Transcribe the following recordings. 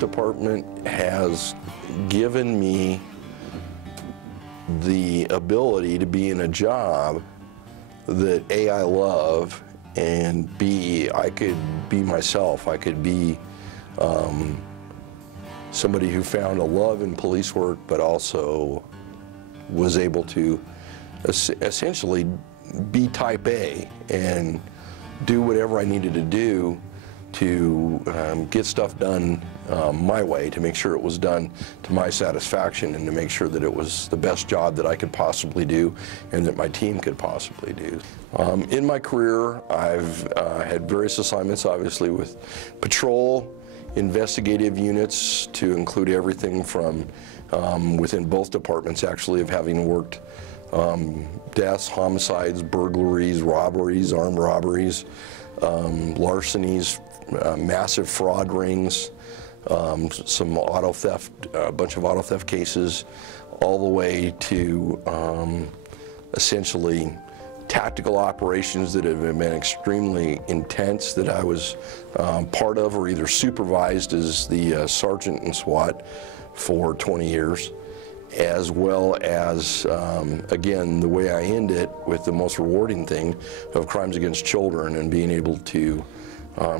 Department has given me the ability to be in a job that A, I love, and B, I could be myself. I could be somebody who found a love in police work, but also was able to essentially be type A and do whatever I needed to do to get stuff done my way, to make sure it was done to my satisfaction, and to make sure that it was the best job that I could possibly do and that my team could possibly do. In my career, I've had various assignments, obviously, with patrol, investigative units, to include everything from within both departments, actually, of having worked deaths, homicides, burglaries, robberies, armed robberies, larcenies, massive fraud rings, some auto theft, a bunch of auto theft cases, all the way to essentially tactical operations that have been extremely intense, that I was part of or either supervised as the sergeant in SWAT for 20 years, as well as, again, the way I end it with the most rewarding thing of crimes against children and being able to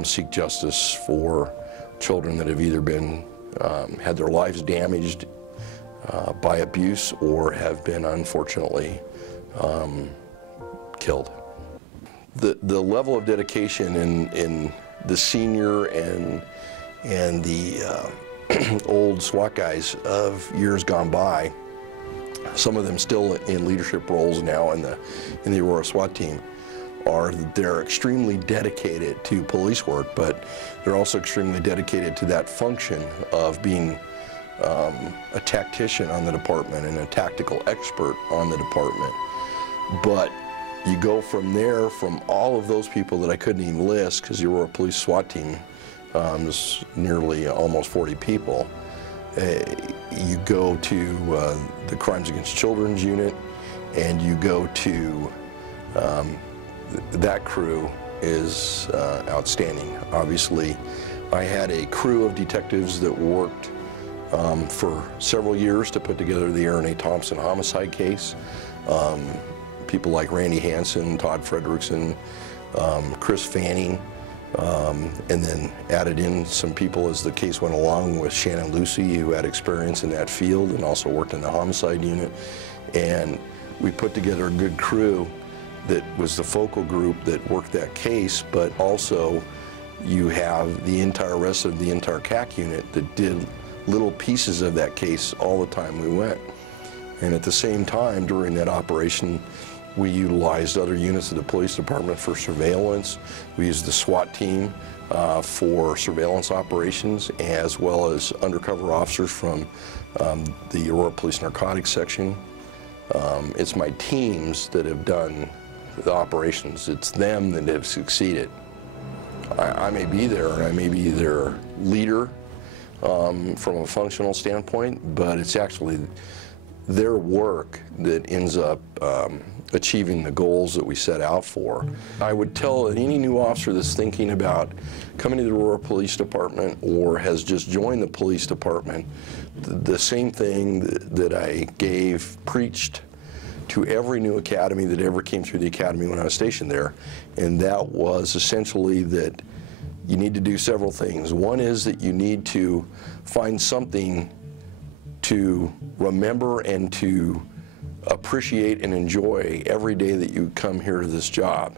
seek justice for children that have either been, had their lives damaged by abuse or have been unfortunately killed. The level of dedication in the senior and the old SWAT guys of years gone by, some of them still in leadership roles now in the Aurora SWAT team, they're extremely dedicated to police work, but they're also extremely dedicated to that function of being a tactician on the department and a tactical expert on the department. But you go from there, from all of those people that I couldn't even list, because the Aurora Police SWAT team is nearly almost 40 people. You go to the Crimes Against Children's unit, and you go to that crew is outstanding. Obviously, I had a crew of detectives that worked for several years to put together the Aaron A. Thompson homicide case. People like Randy Hansen, Todd Fredrickson, Chris Fanning, and then added in some people as the case went along with Shannon Lucy, who had experience in that field and also worked in the homicide unit. And we put together a good crew that was the focal group that worked that case, but also you have the entire rest of the entire CAC unit that did little pieces of that case all the time we went. And at the same time, during that operation, we utilized other units of the police department for surveillance. We used the SWAT team for surveillance operations, as well as undercover officers from the Aurora Police Narcotics section. It's my teams that have done the operations. It's them that have succeeded. I may be there, and I may be their leader from a functional standpoint, but it's actually their work that ends up achieving the goals that we set out for. I would tell any new officer that's thinking about coming to the Aurora Police Department or has just joined the police department, the same thing that I preached to every new academy that ever came through the academy when I was stationed there, and that was essentially that you need to do several things. One is that you need to find something to remember and to appreciate and enjoy every day that you come here to this job.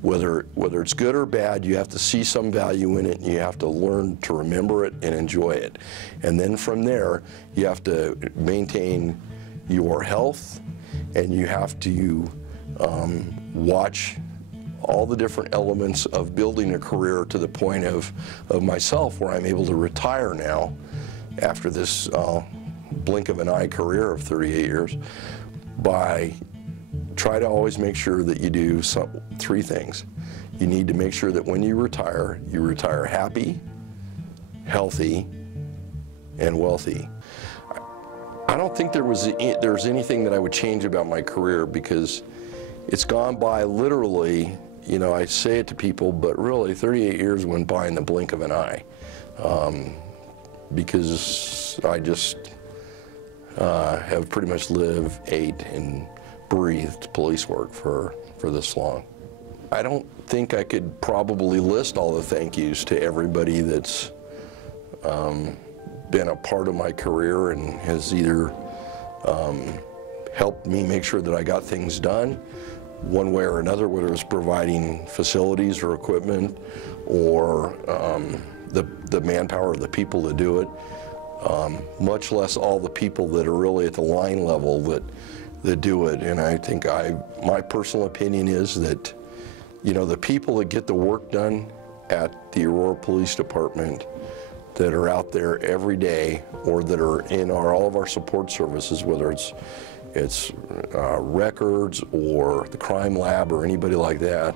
Whether it's good or bad, you have to see some value in it, and you have to learn to remember it and enjoy it. And then from there, you have to maintain your health, and you have to watch all the different elements of building a career to the point of myself, where I'm able to retire now after this blink of an eye career of 38 years, by try to always make sure that you do three things. You need to make sure that when you retire happy, healthy, and wealthy. I don't think there's anything that I would change about my career, because it's gone by literally, you know, I say it to people, but really 38 years went by in the blink of an eye. because I just have pretty much lived, ate, and breathed police work for this long. I don't think I could probably list all the thank yous to everybody that's been a part of my career and has either helped me make sure that I got things done one way or another, whether it's providing facilities or equipment or the manpower of the people to do it, much less all the people that are really at the line level that do it. And I think my personal opinion is that, you know, the people that get the work done at the Aurora Police Department that are out there every day, or that are in all of our support services, whether it's records or the crime lab or anybody like that,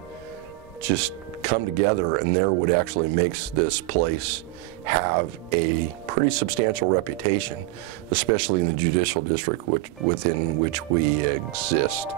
just come together, and they're what actually makes this place have a pretty substantial reputation, especially in the judicial district within which we exist.